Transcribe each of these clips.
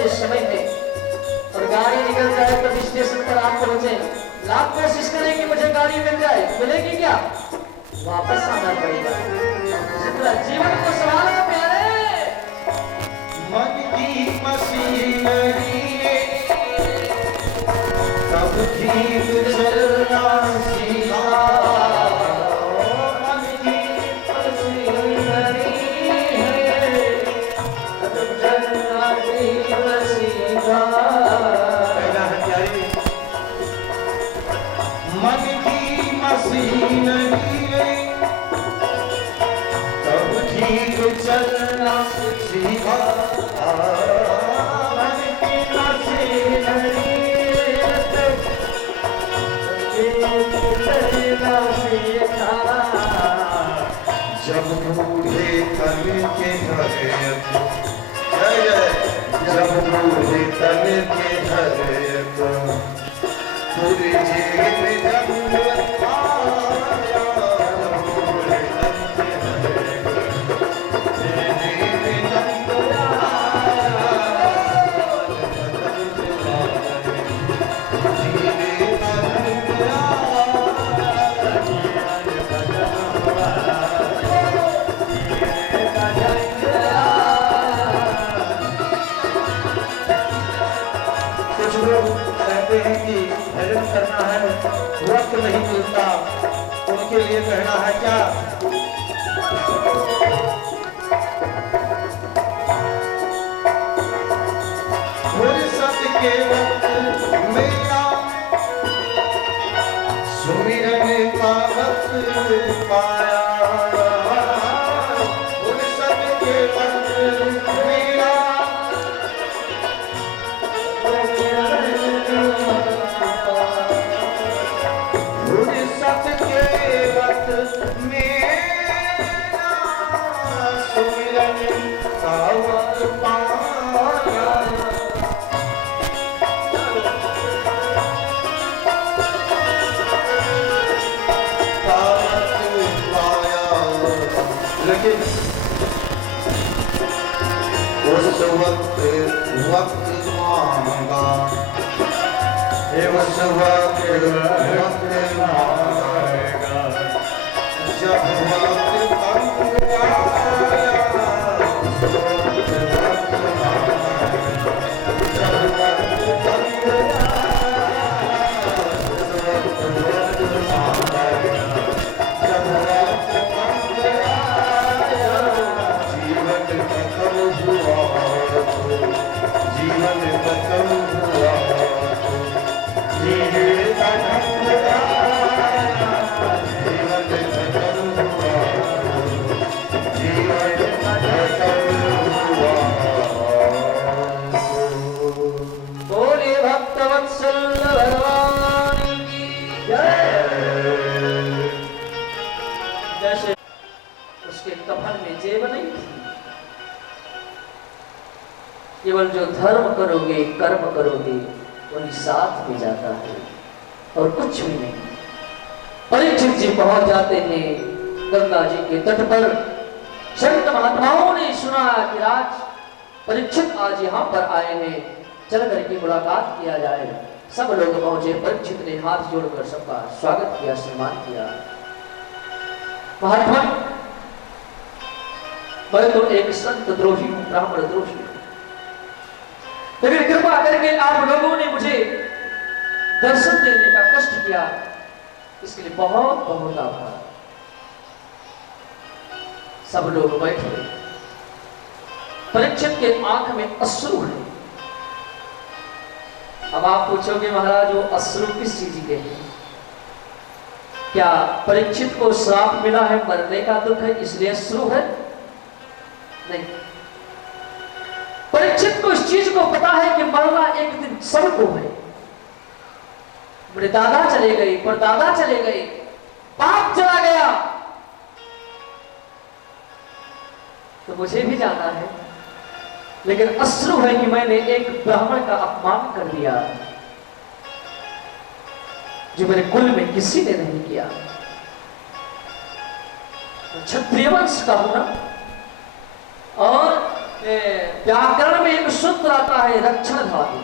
बजे समय में और गाड़ी निकल जाए तो स्टेशन पर आप पहुंचे, लाख कोशिश करें कि मुझे गाड़ी मिल जाए, मिलेगी क्या? वापस आना पड़ेगा। जीवन को संभालो प्यारे। मन की मशीनरी तब ठीक चलना सीखा। मन की मशीनरी तब चलना सीखा। मन की मशीनरी तब ठीक चलना सीखा। मन की मशीनरी चलना सीखा। जब बूढ़े तन के हरे जय जय जब बूढ़े तन के हरे पूरी जीवन जब हैं कि भजन करना है, वक्त नहीं मिलता, उनके लिए कहना है क्या? फुर्सत के वक्त मेरा सुमिरन का वक्त पाया। फुर्सत के वक्त मेरा लेकिन उस वक्त मांगा उस वक्त मांगा जब वक्त केवल जो धर्म करोगे कर्म करोगे वही साथ में जाता है और कुछ भी नहीं। परीक्षित जी पहुंच जाते हैं गंगा जी के तट पर। संत महात्माओं ने सुना कि राज परीक्षित आज यहाँ पर आए हैं, चल करके मुलाकात किया जाए। सब लोग पहुंचे। परीक्षित ने हाथ जोड़कर सबका स्वागत किया, सम्मान किया। महात्मा, मैं तो एक संत द्रोही हूं, ब्राह्मण द्रोही हूं, लेकिन कृपा करके आप लोगों ने मुझे दर्शन देने का कष्ट किया, इसके लिए बहुत बहुत आभार। सब लोग बैठे। परीक्षित के आंख में अश्रु है। अब आप पूछोगे महाराज वो अश्रु किस चीज के हैं? क्या परीक्षित को श्राप मिला है, मरने का दुख है इसलिए अश्रु है? नहीं। परीक्षित को इस चीज को पता है कि मरना एक दिन सबको है। मेरे दादा चले गए, परदादा चले गए, बाप चला गया, तो मुझे भी जाना है। लेकिन अश्रु है कि मैंने एक ब्राह्मण का अपमान कर दिया जो मेरे कुल में किसी ने नहीं किया। क्षत्रिय वंश का हूं ना, और व्याकरण में एक सूत्र आता है रक्षण धातु।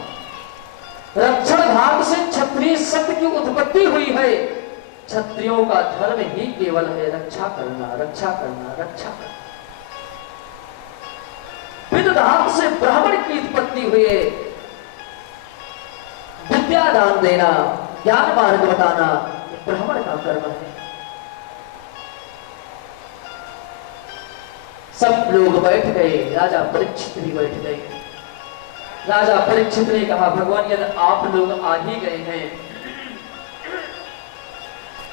रक्षण धातु से क्षत्रिय शब्द की उत्पत्ति हुई है। क्षत्रियों का धर्म ही केवल है रक्षा करना, रक्षा करना, रक्षा करना। विद धातु से ब्राह्मण की उत्पत्ति हुई है। विद्या दान देना, ज्ञान मार्ग बताना, ब्राह्मण का कर्म है। सब लोग बैठ गए, राजा परीक्षित भी बैठ गए। राजा परीक्षित ने कहा, भगवान यदि आप लोग आ ही गए हैं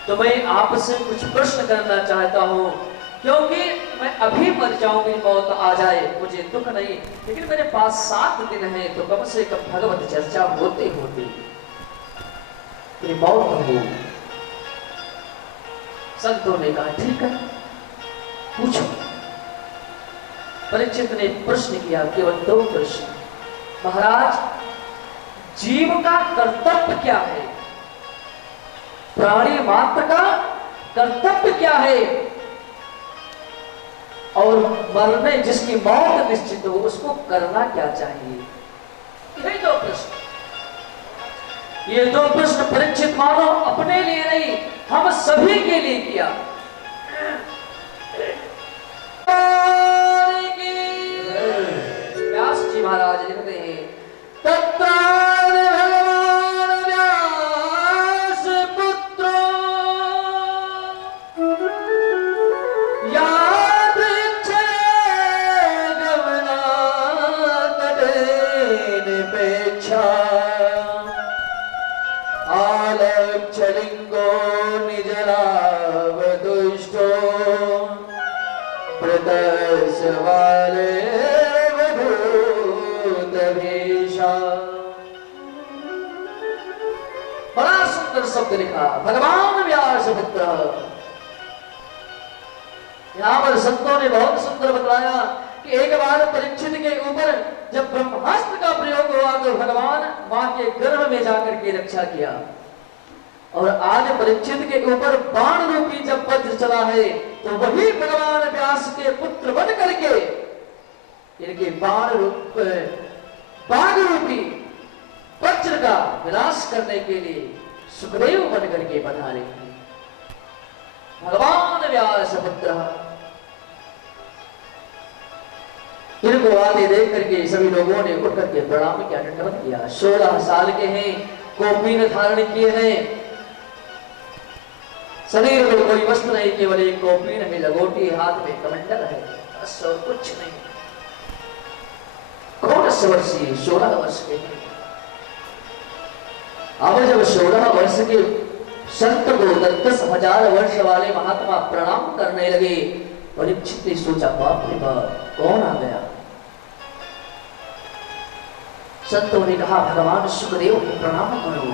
तो मैं आपसे कुछ प्रश्न करना चाहता हूं, क्योंकि मैं अभी मर जाऊं, मेरी मौत आ जाए, मुझे दुख नहीं, लेकिन मेरे पास 7 दिन है, तो कम से कम भगवत चर्चा होते होते मेरी मौत हो। संतों ने कहा ठीक है, पूछो। परीक्षित ने प्रश्न किया, केवल 2 प्रश्न। महाराज, जीव का कर्तव्य क्या है? प्राणी मात्र का कर्तव्य क्या है? और मरने जिसकी मौत निश्चित हो उसको करना क्या चाहिए? यही 2 प्रश्न। ये 2 प्रश्न परीक्षित मानो अपने लिए नहीं, हम सभी के लिए किया। व्यास जी महाराज लिखते हैं, तत्राण भगवान व्यास पुत्र यादृच्छे गमना तटेनिपेक्षा आलक्षलिंगो निजलावदुष्टो प्रदर्शवाले बड़ा सुंदर शब्द लिखा, भगवान व्यास पुत्र। यहां पर संतों ने बहुत सुंदर बताया कि एक बार परीक्षित के ऊपर जब ब्रह्मास्त्र का प्रयोग हुआ तो भगवान मां के गर्भ में जाकर के रक्षा किया, और आज परीक्षित के ऊपर बाण रूपी जब वज्र चला है तो वही भगवान व्यास के पुत्र बन करके इनके बाण रूपी वज्र का विनाश करने के लिए सुखदेव बन करके पधारे हैं। भगवान व्यास पुत्र। इनको आते देख करके सभी लोगों ने उठ करके प्रणाम किया, दंडवत किया। 16 साल के हैं, कौपीन धारण किए हैं, शरीर में कोई वस्त्र नहीं, केवल एक कौपीन में लगोटी, हाथ में कमंडल है, बस और कुछ नहीं। कौन वर्षीय? 16 वर्ष के हैं। अब जब 16 वर्ष के संत को 10,000 वर्ष वाले महात्मा प्रणाम करने लगे, परीक्षित ने सोचा, बाप रे बाप, कौन आ गया? संतों ने कहा, भगवान सुखदेव को प्रणाम करो।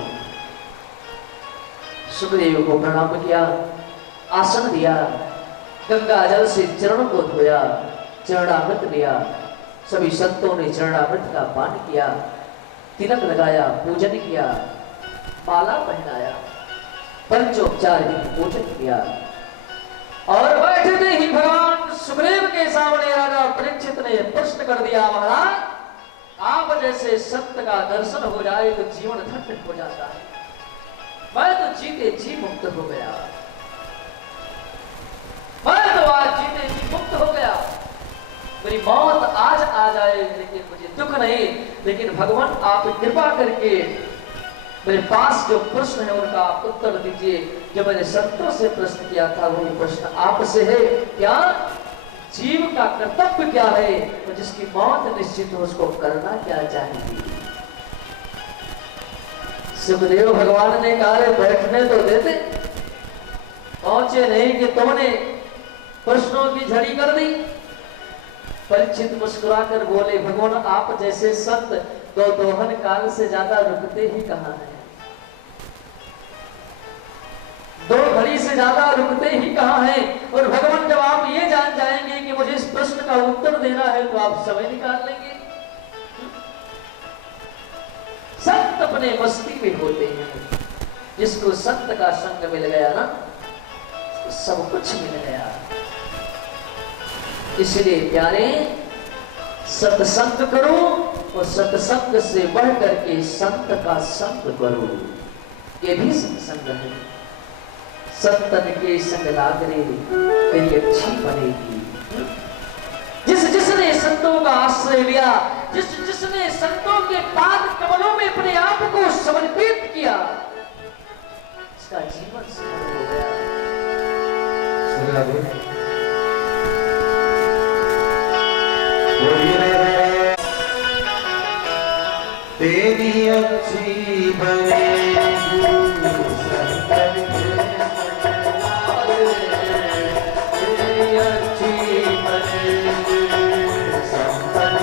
सुखदेव को प्रणाम किया, आसन दिया, गंगा जल से चरण को धोया, चरणामृत लिया। सभी संतों ने चरणामृत का पान किया, तिलक लगाया, पूजन किया, माला पहनाया, पंचोपचार भी पूजन किया। और बैठते ही भगवान सुखदेव के सामने राजा परीक्षित ने प्रश्न कर दिया, महाराज, आप जैसे संत का दर्शन हो जाए तो जीवन धन्य हो जाता है। मैं तो जीते जी मुक्त हो गया, मैं तो आज जीते जी मुक्त हो गया। मेरी मौत आज आ जाए लेकिन मुझे दुख नहीं, लेकिन भगवान आप कृपा करके मेरे पास जो प्रश्न है उनका आप उत्तर दीजिए। जो मैंने संतों से प्रश्न किया था वही प्रश्न आपसे है। क्या जीव का कर्तव्य क्या है, तो जिसकी मौत निश्चित हो उसको करना क्या चाहिए? सुखदेव भगवान ने कहा, बैठने तो देते, पहुंचे नहीं कि तुमने प्रश्नों की झड़ी कर दी। परीक्षित मुस्कुराकर बोले, भगवान आप जैसे संत दोहन काल से ज्यादा रुकते ही कहां हैं? 2 घड़ी से ज्यादा रुकते ही कहां हैं? और भगवान जब आप ये जान जाएंगे कि मुझे इस प्रश्न का उत्तर देना है तो आप समय निकाल लेंगे। संत अपने मस्ती में होते हैं, जिसको संत का संग मिल गया ना, सब कुछ मिल गया। इसलिए प्यारे, सत्संग करो और सत्संग से बढ़ करके संत का संग करो। ये भी सत्संग है। सत्तन के संग लागरे तेरी अच्छी बनेगी। जिसने संतों का आश्रय लिया, जिसने संतों के पाद कमलों में अपने आप को समर्पित किया, इसका जीवन सफल हो गया। तेरी अच्छी बनेगी संतन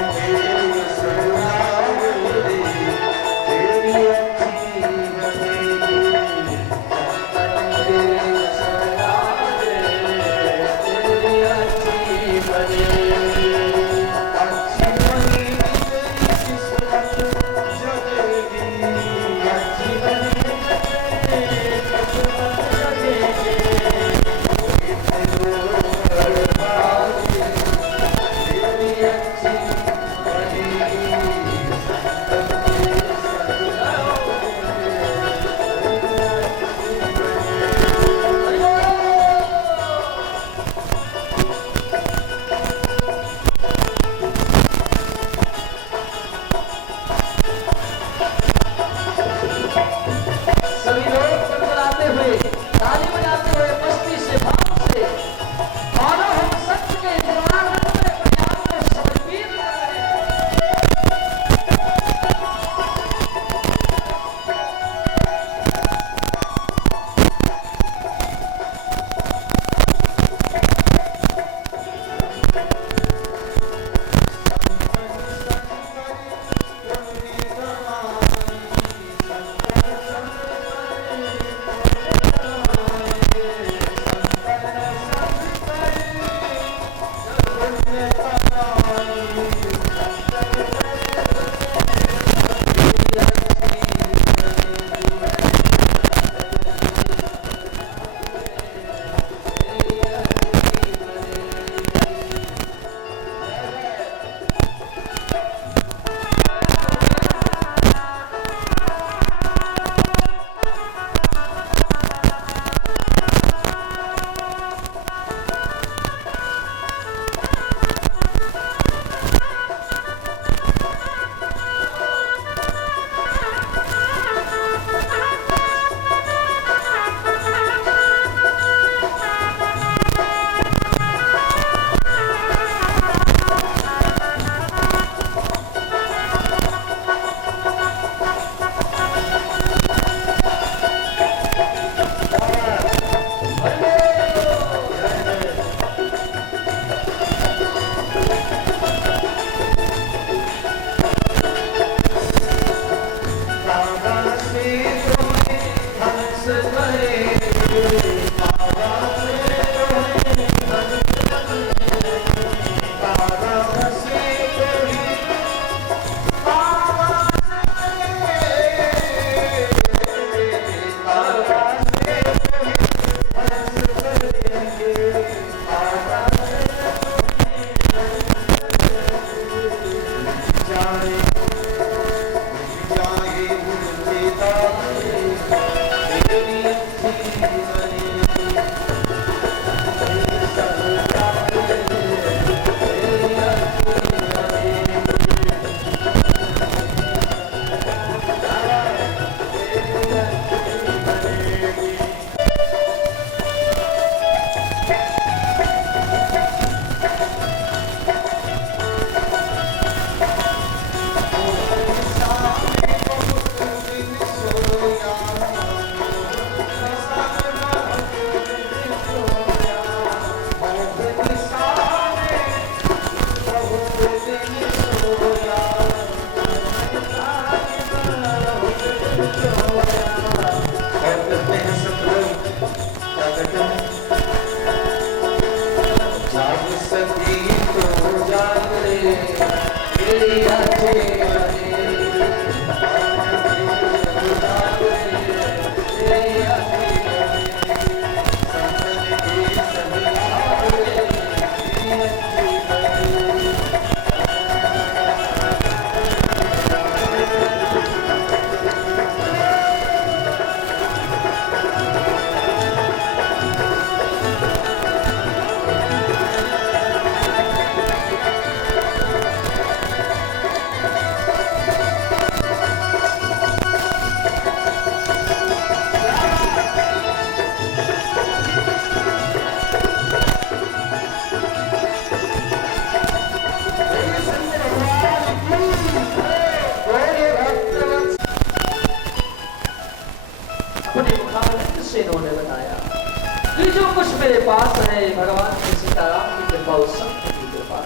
पास है भगवान श्री सीताराम की कृपा, उस संत की कृपा,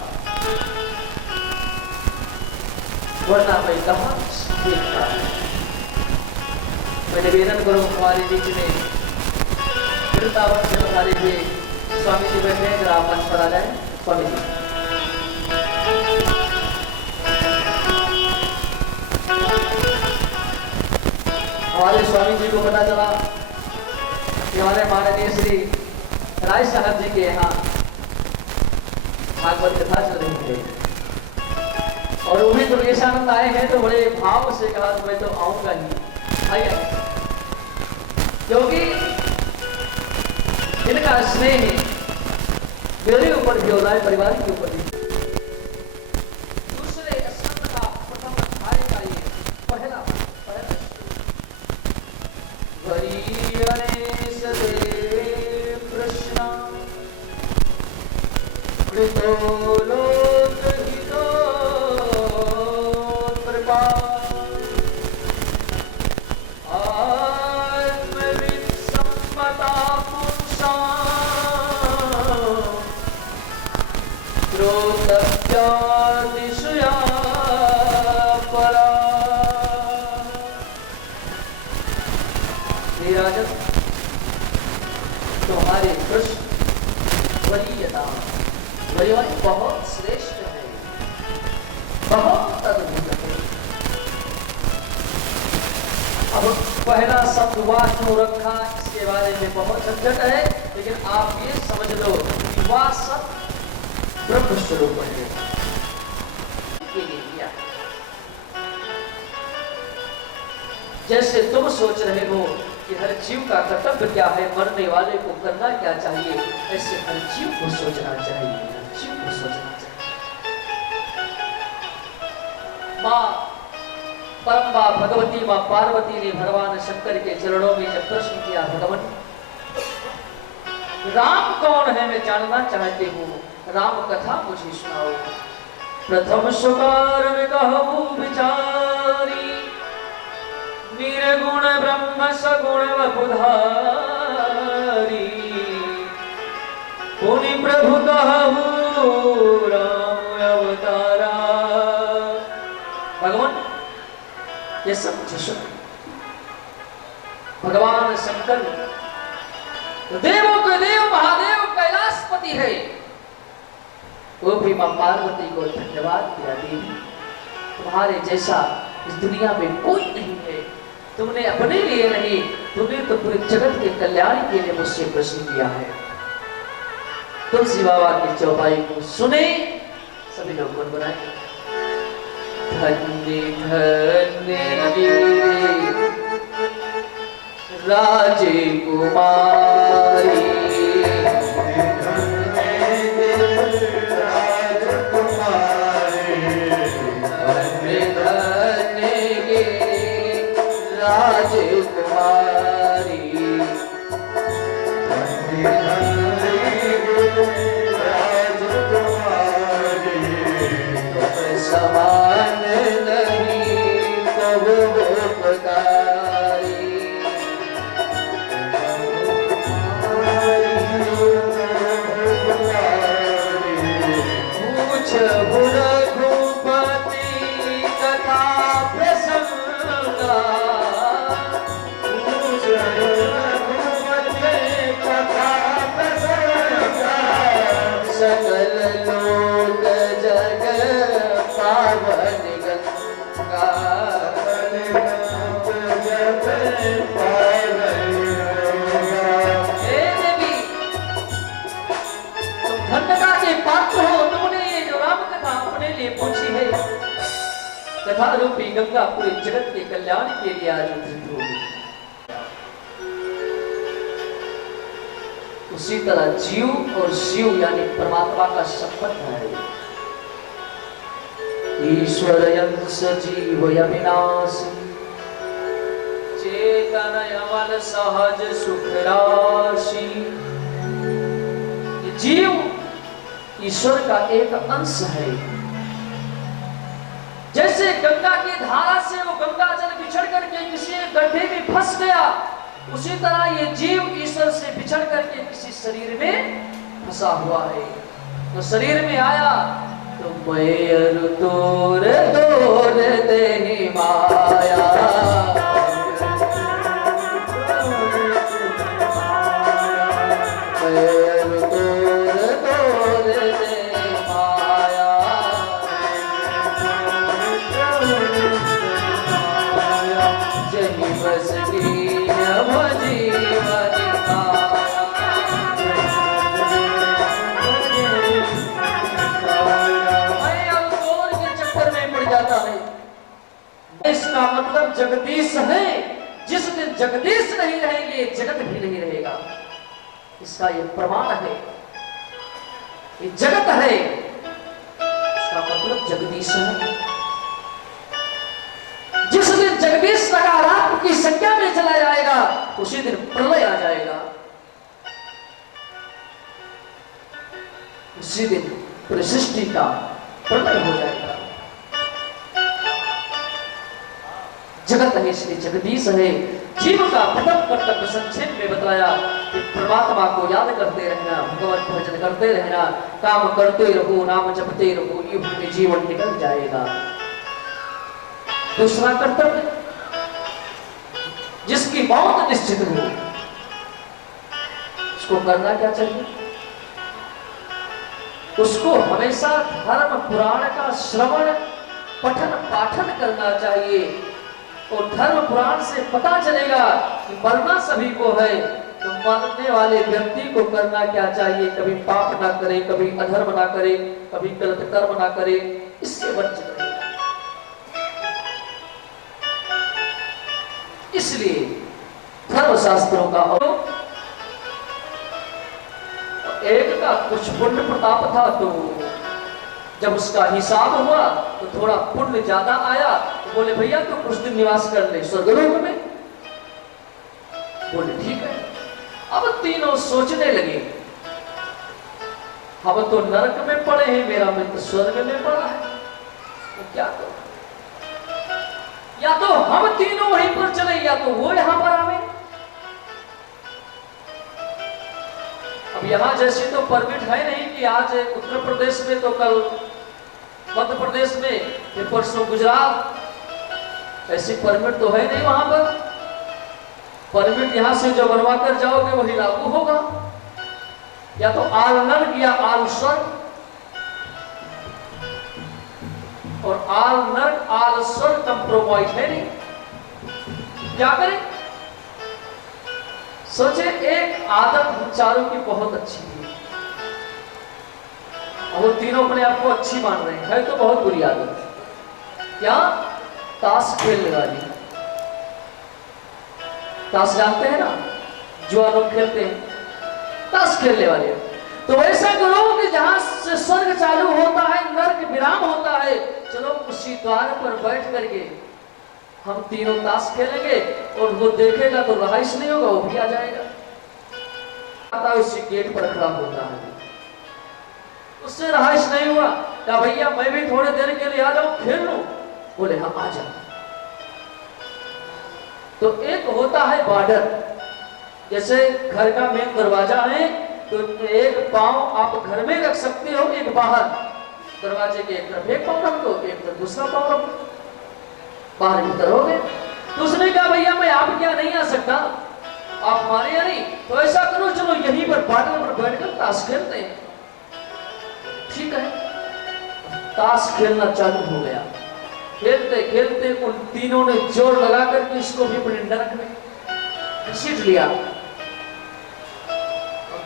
वरना मैं कहाँ देखता। मैं निवेदन करूं हमारे बीच में वृंदावन से हमारे भी स्वामी जी बैठे हैं, जरा आप मंच पर आ जाए। स्वामी जी हमारे स्वामी जी को पता चला कि हमारे माननीय श्री राय साहब जी के यहाँ भागवत कथा चल रही है और वो भी दुर्गेशानंद आए हैं, तो बड़े भाव से कहा तो मैं तो आऊंगा ही, आइए, क्योंकि इनका स्नेह मेरे ऊपर भी हो रहा है, परिवार के ऊपर भी। दूसरे स्कंद का प्रथम अध्याय का ये पहला कृष्ण तुम्हारे कृष्ण वरीयता वरीयता बहुत श्रेष्ठ है, बहुत अद्भुत है। अब पहला शब्द वाह क्यों रखा, इसके बारे में बहुत झंझट है, लेकिन आप ये समझ लो कि वाह सब ब्रह्म स्वरूप है। जैसे तुम सोच रहे हो कि हर जीव का कर्तव्य क्या है, मरने वाले को करना क्या चाहिए, ऐसे हर जीव को सोचना चाहिए, हर जीव को सोचना चाहिए। माँ परम माँ भगवती माँ पार्वती ने भगवान शंकर के चरणों में जब प्रश्न किया, भगवान राम कौन है मैं जानना चाहती हूँ, राम कथा मुझे सुनाओ। प्रथम सुकार कहूँ विचारी, निर्गुण ब्रह्म सगुण वपुधारी, पुनि प्रभु कहूँ राम अवतारा। भगवान ये सब मुझे सुन। भगवान शंकर देवों के देव महादेव कैलाशपति है, वो भी मां पार्वती को धन्यवाद दिया, देवी तुम्हारे जैसा इस दुनिया में कोई नहीं है, तुमने अपने लिए नहीं, तुमने तो पूरे जगत के कल्याण के लिए मुझसे प्रश्न किया है। तुलसी बाबा की चौपाई को सुने, सभी लोग गुनगुनाएं। धन्य धन्य गिरि राजकुमारी, कथा रूपी गंगा पूरे जगत के कल्याण के लिए आज उद्धृत होगी। उसी तरह जीव और शिव यानी परमात्मा का संबंध है। ईश्वर यंस जीव अविनाशी, चेतन यमन सहज सुख राशि। जीव ईश्वर का एक अंश है। जैसे गंगा की धारा से वो गंगा जल बिछड़ करके किसी गड्ढे में फंस गया, उसी तरह ये जीव ईश्वर से बिछड़ करके किसी शरीर में फंसा हुआ है। तो शरीर में आया तो मैं तोर तोर देहि माया, इसका मतलब जगदीश है। जिस दिन जगदीश नहीं रहेंगे जगत भी नहीं रहेगा। इसका ये प्रमाण है, ये जगत है, इसका मतलब जगदीश है। जिस दिन जगदीश नकारात्म की संख्या में चला जाएगा उसी दिन प्रलय आ जाएगा, उसी दिन सृष्टि का प्रलय हो जाएगा। जगत है इसलिए जगदीश है। जीव का प्रथम कर्तव्य संक्षेप में बताया कि परमात्मा को याद करते रहना, भगवत भजन करते रहना, काम करते रहो, नाम जपते रहो, युग में जीवन निकल जाएगा। दूसरा कर्तव्य, जिसकी मौत निश्चित हो उसको करना क्या चाहिए? उसको हमेशा धर्म पुराण का श्रवण पठन पाठन करना चाहिए। और धर्म पुराण से पता चलेगा कि मरना सभी को है, तो मरने वाले व्यक्ति को करना क्या चाहिए? कभी पाप ना करे, कभी अधर्म ना करे, कभी गलत कर्म ना करे, इससे वंचित रहेगा। इसलिए धर्म शास्त्रों का एक का कुछ पुण्य प्रताप था, तो जब उसका हिसाब हुआ तो थोड़ा पुण्य ज्यादा आया, तो बोले भैया तो कुछ दिन निवास कर ले स्वर्गलोक में। बोले ठीक है। अब तीनों सोचने लगे, हम तो नरक में पड़े हैं, मेरा मित्र स्वर्ग में पड़ा है, तो क्या करो? या तो हम तीनों वहीं पर चले, या तो वो यहां पर आवे। अब यहां जैसे तो परमिट है नहीं कि आज उत्तर प्रदेश में तो कल मध्य प्रदेश में, ये परसों गुजरात, ऐसी परमिट तो है नहीं वहां पर। परमिट यहां से जो बनवा कर जाओगे वही लागू होगा, या तो आल नर्क या आल स्वर्ग। और आल नर्क आल स्वर्ग कंप्रोमाइज है नहीं। क्या करें? सोचे एक आदत हम चारों की बहुत अच्छी थी, और वो तीनों अपने आप को अच्छी मान रहे हैं, है तो बहुत बुरी आदत। क्या? ताश खेलने वाली। ताश जानते हैं ना, जुआ लोग खेलते हैं, ताश खेलने वाले। तो ऐसा करो कि जहां से स्वर्ग चालू होता है, नर्क विराम होता है, चलो उसी द्वार पर बैठ करके हम तीनों ताश खेलेंगे, और वो देखेगा तो रहाइश नहीं होगा, वो भी आ जाएगा। आता उसी गेट पर खड़ा होता है, उससे रहाइश नहीं हुआ, क्या भैया मैं भी थोड़ी देर के लिए आ जाऊं, खेल लूं? बोले हाँ आ जाओ। तो एक होता है बॉर्डर, जैसे घर का मेन दरवाजा है, तो एक पांव आप घर में रख सकते हो, एक बाहर दरवाजे के एक तरफ एक पांव रख दो, एक तरफ दूसरा पांव रख दो, बाहर भीतर हो गए। तो उसने कहा भैया मैं आप क्या नहीं आ सकता, आप मारे या नहीं? तो ऐसा करो चलो यहीं पर बॉर्डर पर बैठकर ताश खेलते हैं। ठीक है, ताश खेलना चालू हो गया। खेलते खेलते उन तीनों ने जोर लगा करके इसको भी अपने नरक में घसीट लिया।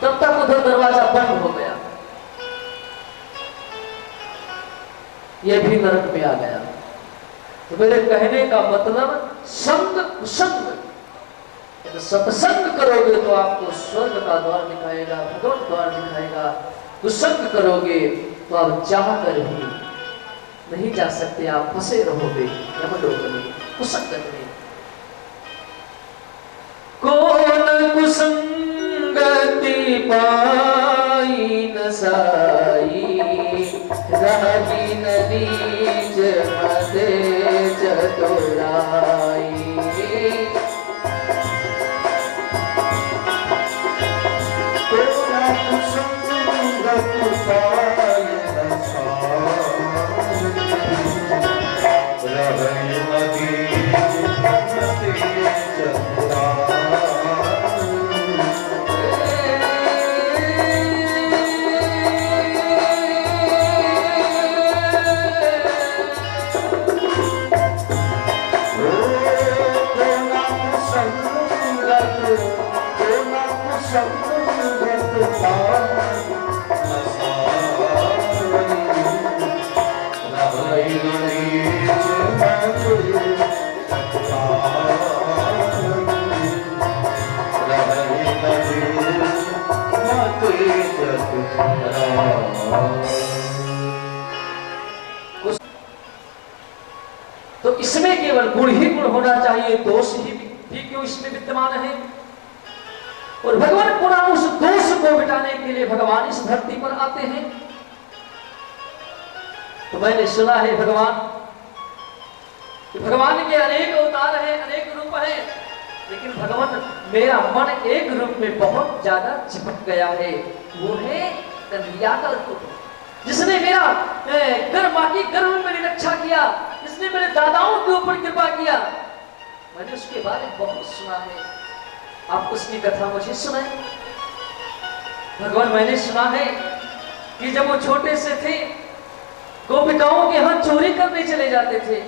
तब तक उधर दरवाजा बंद हो गया, ये भी नरक में आ गया। तो मेरे कहने का मतलब संग कुसंग, तो सत्संग करोगे तो आपको स्वर्ग का द्वार दिखाएगा, भगवत द्वार दिखाएगा। कुसंग करोगे तो आप चाह कर भी नहीं जा सकते, आप फंसे रहोगे यमलोक में कुसंग में। कौन कुसंगति पाई न साई, राही नदी मदे चतुराई। उस तो इसमें केवल गुण ही गुण होना चाहिए, दोष ही क्यों इसमें विद्यमान है। और भगवान पुनः उस दोष को मिटाने के लिए भगवान इस धरती पर आते हैं। तो मैंने सुना है भगवान के अनेक अवतार हैं, अनेक रूप हैं, लेकिन भगवान मेरा मन एक रूप में बहुत ज्यादा चिपक गया है, वो है कन्हैया का रूप, जिसने मेरा मां की गर्भ में मेरी रक्षा किया, जिसने मेरे दादाओं के ऊपर कृपा किया। मैंने उसके बारे में बहुत सुना है, आप उसकी कथा मुझे सुनाए। भगवान मैंने सुना है कि जब वो छोटे से थे, गोपिकाओं के यहाँ चोरी करने चले जाते थे,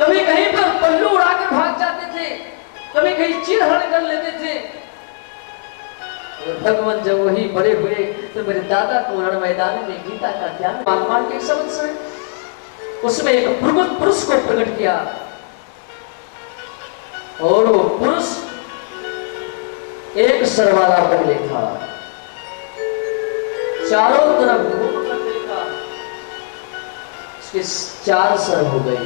कभी कहीं पर पल्लू उड़ाकर भाग जाते थे, कभी कहीं चीरहरण कर लेते थे। भगवान जब वही बड़े हुए तो मेरे दादा को रण मैदान में गीता का ज्ञान महात्मा के शब्द से उसमें एक प्रगुण पुरुष को प्रकट किया, और वो पुरुष एक सर वाला पहले था, चारों तरफ घूम कर देखा, उसके 4 सर हो गए,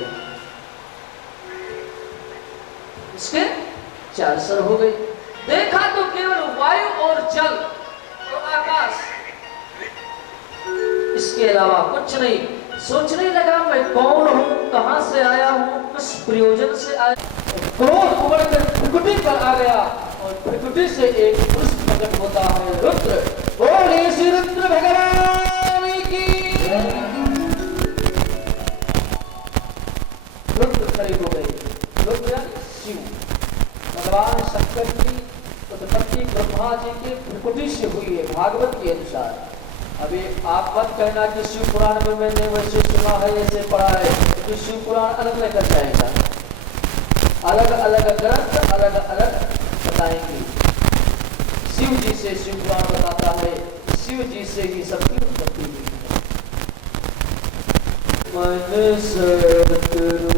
उसके 4 सर हो गए। देखा तो केवल वायु और जल और आकाश, इसके अलावा कुछ नहीं। सोचने लगा मैं कौन हूं, कहां से आया हूं, किस प्रयोजन से आया। क्रोध उमड़कर प्रकृति पर आ गया, और प्रकृति से एक पुरुष प्रकट होता है, रुद्र। बोले श्री रुद्र भगवान की। रुद्र खड़े हो गए। रुद्र शिव भगवान शंकर की उत्पत्ति ब्रह्मा जी के प्रकृति से हुई है, भागवत के अनुसार। अभी आप मत कहना कि शिव पुराण में मैंने वैसे सुना है, ऐसे पढ़ा है, तो शिव पुराण अलग लेकर जाएगा, अलग अलग ग्रंथ अलग अलग बताएंगे। शिव जी से शिव पुराण बताता है, शिव जी से ही सबकी उत्पत्ति हुई है। मन सतरूपा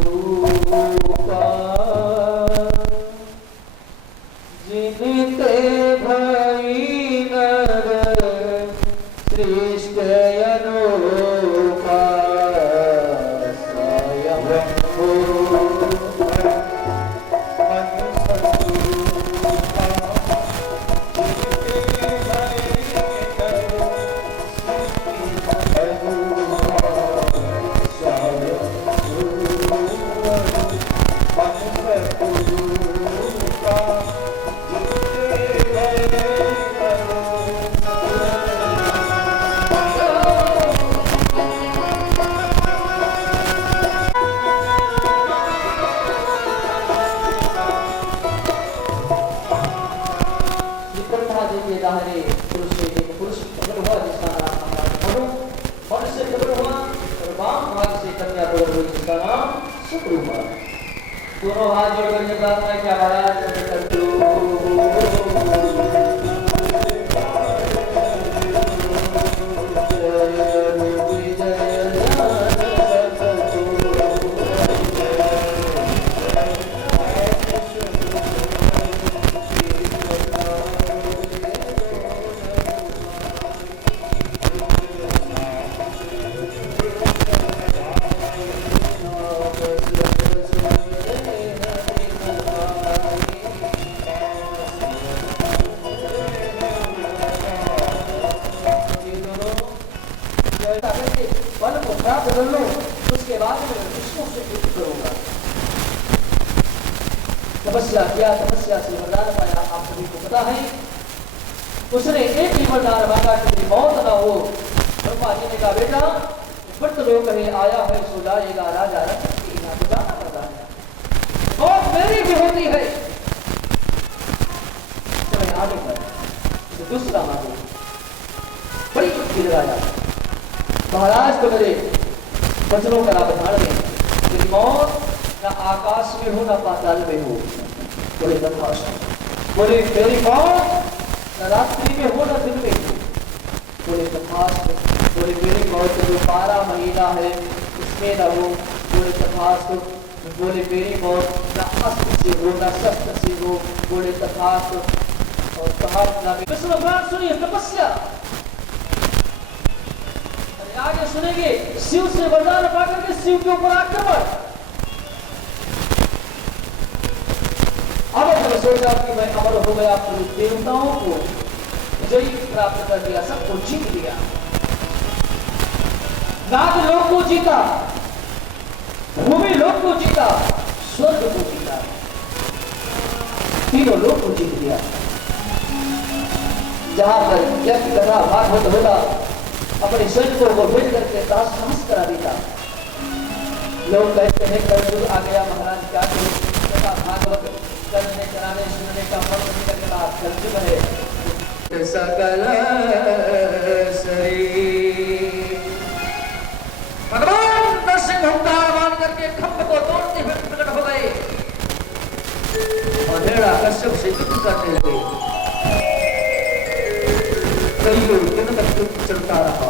जिनते भई नर सृष्ट अनूपा दोनों हाथ जोड़कर ये प्रार्थना किया, महाराज उसके बाद मैं विष्णु से युद्ध करूंगा। तपस्या किया, तपस्या से वरदान पाया, आप सभी को पता है। उसने एक ही वरदान मांगा कि मौत ना हो। ब्रह्मा जी ने कहा बेटा मृत लोग कहे आया है सो जाएगा, राजा रथ की ना तो जाना पड़ता है, और मेरी भी होती है। समय आने पर दूसरा मांगो, बड़ी बुद्धि लगाया महाराज को मेरे वचनों का ध्यान दें कि मौत न आकाश में हो न पाताल में हो। बोले तथास्तु। बोले मेरी मौत न रात्रि में हो न दिन में हो। बोले तथास्तु। बोले मेरी मौत जो 12 महीना है उसमें न हो। बोले तथास्तु। बोले मेरी मौत न अस्त्र से हो न शस्त्र से हो। बोले तथास्तु। और कहा विष्णु भगवान सुनिए तपस्या। आगे सुनेंगे शिव से वरदान पाकर के शिव के ऊपर आक्रमण। अब मैंने सोचा कि मैं अमर हो गया, पूरे देवताओं को विजयी प्राप्त कर दिया, सबको जीत लिया। नाग लोक को जीता, भूमि लोक को जीता, स्वर्ग को जीता, तीनों लोक को जीत लिया। जहां पर यज्ञ कथा भागवत होता, अपने सैनिकों को भेज करके दास नमस करा देता। लोग कहते हैं कलयुग आ गया महाराज, क्या कथा भागवत करने कराने सुनने का मन नहीं लगता, कलयुग है। सकल शरीर भगवान नरसिंह ओंकार मान करके खंभ को तोड़ते हुए प्रकट हो गए और हिरण्यकश्यप से युद्ध करने लगे। कई दिन तक युद्ध चलता रहा।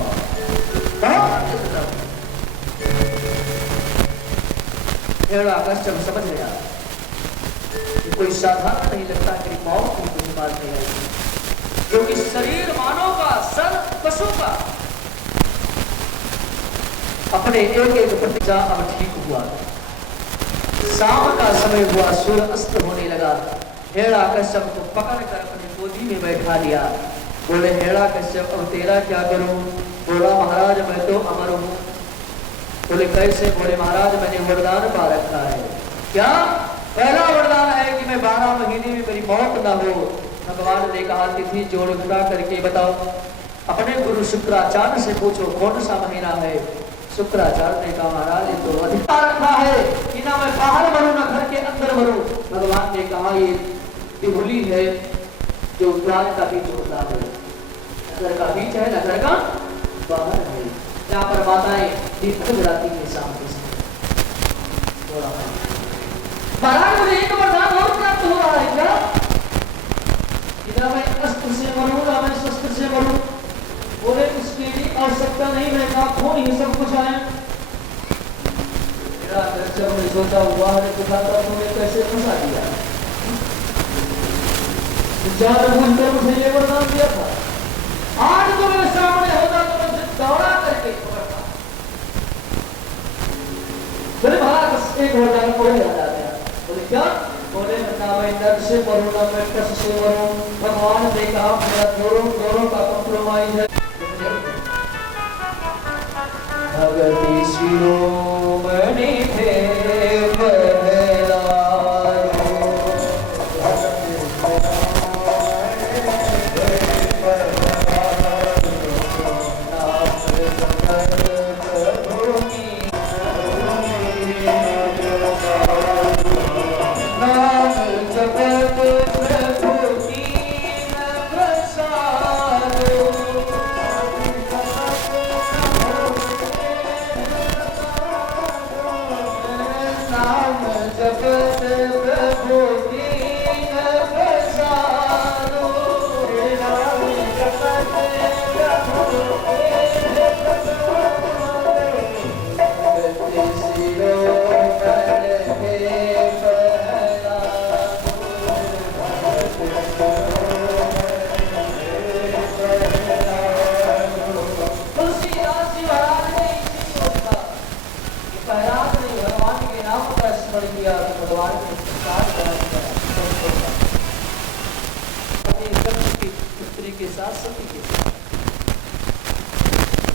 हिरण्यकश्यप समझ गया कि कोई साधारण नहीं लगता कि मौत की कुछ बात नहीं है, क्योंकि शरीर मानव का, सर पशु का, अपने एक एक प्रतिज्ञा अब ठीक हुआ। शाम का समय हुआ, सूर्य अस्त होने लगा। हिरण्यकश्यप को पकड़ कर अपनी गोदी में बैठा लिया। बोले हिरण्यकश्यप अब तेरा क्या करूं? बोला महाराज मैं तो अमर हूं। बोले कैसे? बोले महाराज मैंने वरदान पा रखा है। क्या? पहला वरदान है कि मैं 12 महीने में मेरी मौत न हो। भगवान ने कहा तिथि जोड़ घटा करके बताओ। अपने गुरु शुक्राचार्य से पूछो कौन सा महीना है। शुक्राचार्य ने कहा महाराज ये तो अधिकार रखा है कि ना मैं बाहर मरूं ना घर के अंदर मरूं। भगवान ने कहा ये तिहुली है जो द्वार का बीच होता है, घर का बीच है ना घर का बाहर है, जहाँ पर माताएं दीप जलाती है शाम के समय। महाराज मुझे एक वरदान और प्राप्त हो रहा है क्या? ना मैं अस्त्र से मरूं ना मैं शस्त्र से मरूं। बोले उसकी आवश्यकता नहीं, मैं का खून ही सब कुछ है। जब मैं सोचा हुआ है दिखाता तुमने कैसे फंसा दिया। मुझे ये वरदान दिया था, आज तो मेरे सामने होता तो मैं दौड़ा करके पकड़ता। फिर महाराज एक वरदान और याद आ गया। बोले क्या? बोले ना मैं नर से मरूं ना मैं कस से मरूं। भगवान ने कहा मेरा दोनों का कॉम्प्रोमाइज है। भगति शिरोमणि थे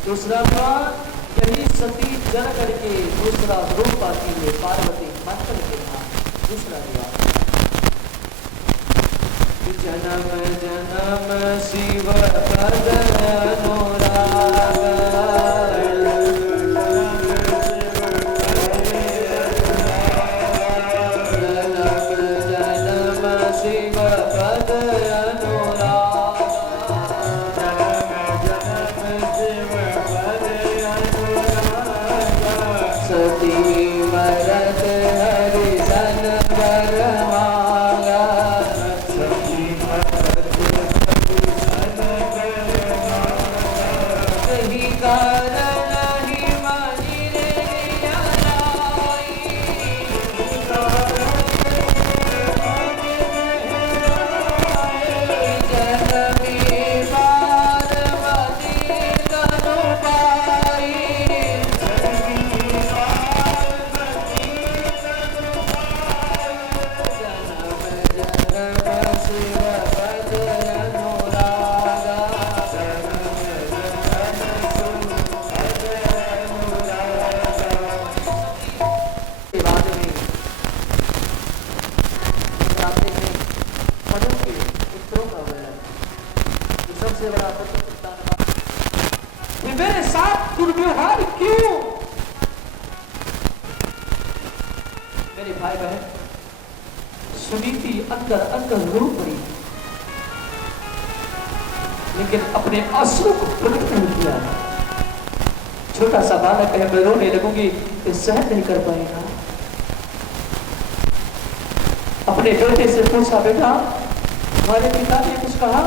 दूसरा बात यही सती जन करके दूसरा रूप पाती है पार्वती मंत्र के नाम। दूसरा विवाह जन्म जन्म शिव पद अनुराग पार्वती दुर्व्यवहार क्यों? मेरे भाई बहन, सुनीति अंदर अंदर रो पड़ी, लेकिन अपने आंसू को प्रकट नहीं किया। छोटा सा बालक है, मैं रोने लगूंगी तो सहन नहीं कर पाएगा। अपने बेटे से पूछा, बेटा हमारे पिता ने कुछ कहा?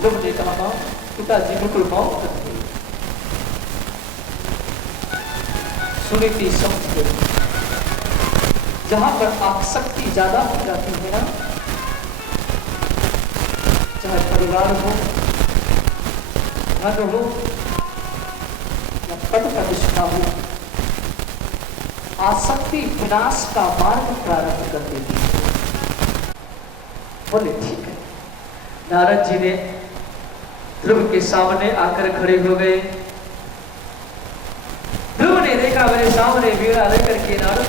लोग ने कहा, मां पिताजी बिल्कुल मौत कर गए। सुनीति समझ गई, जहां पर आसक्ति ज्यादा हो जाती है ना, चाहे परिवार हो, धन हो या पद प्रतिष्ठा हो, आसक्ति विनाश का मार्ग प्रारंभ कर देती है। बोले ठीक है। नारद जी ने ध्रुव के सामने आकर खड़े हो गए। ध्रुव ने देखा मेरे सामने वीणा लेकर के, नारद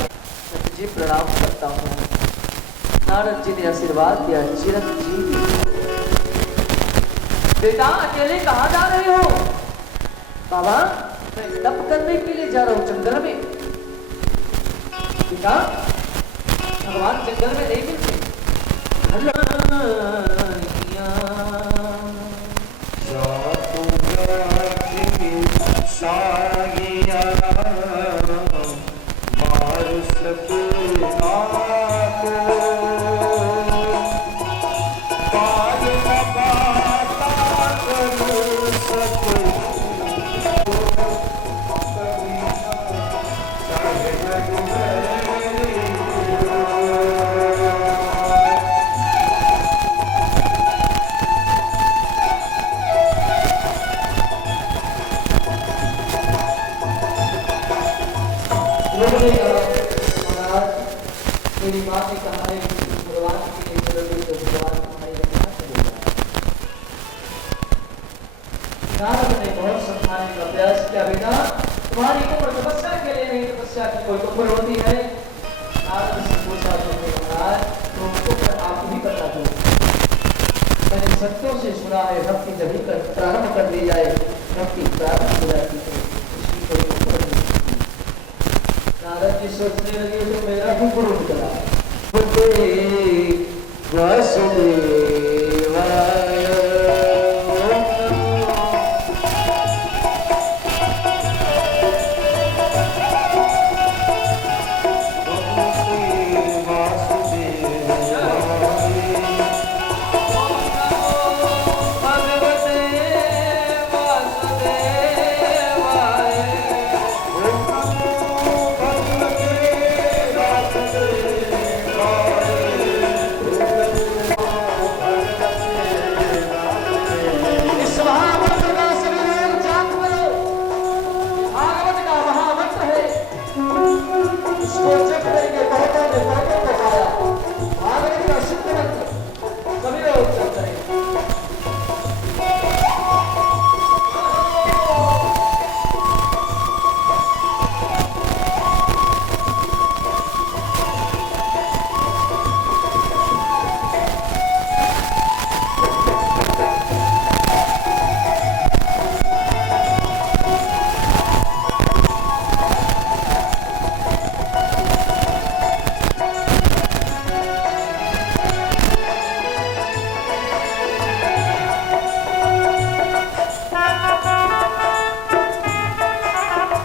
जी प्रणाम करता हूं। नारद जी ने आशीर्वाद दिया, चिरंजीवी। बेटा अकेले कहां जा रहे हो? बाबा मैं तप करने के लिए जा रहा हूं जंगल में। बेटा भगवान जंगल में नहीं मिलते। मेरी माँ ने कहा है कि भगवान के लिए चलोगे तो भगवान तुम्हारे यहाँ चलेगा। नारद ने बहुत समझाने का प्रयास किया, बेटा तुम्हारी उम्र तपस्या के लिए नहीं, तपस्या की कोई उम्र होती है। नारद से पूछा, तो उम्र आप भी बता दो। मैंने संतों से सुना है भक्ति जब भी प्रारंभ कर दी जाए भक्ति प्रारंभ हो जाती है, उसकी कोई उम्र नहीं। नारद जी सोचने लगे,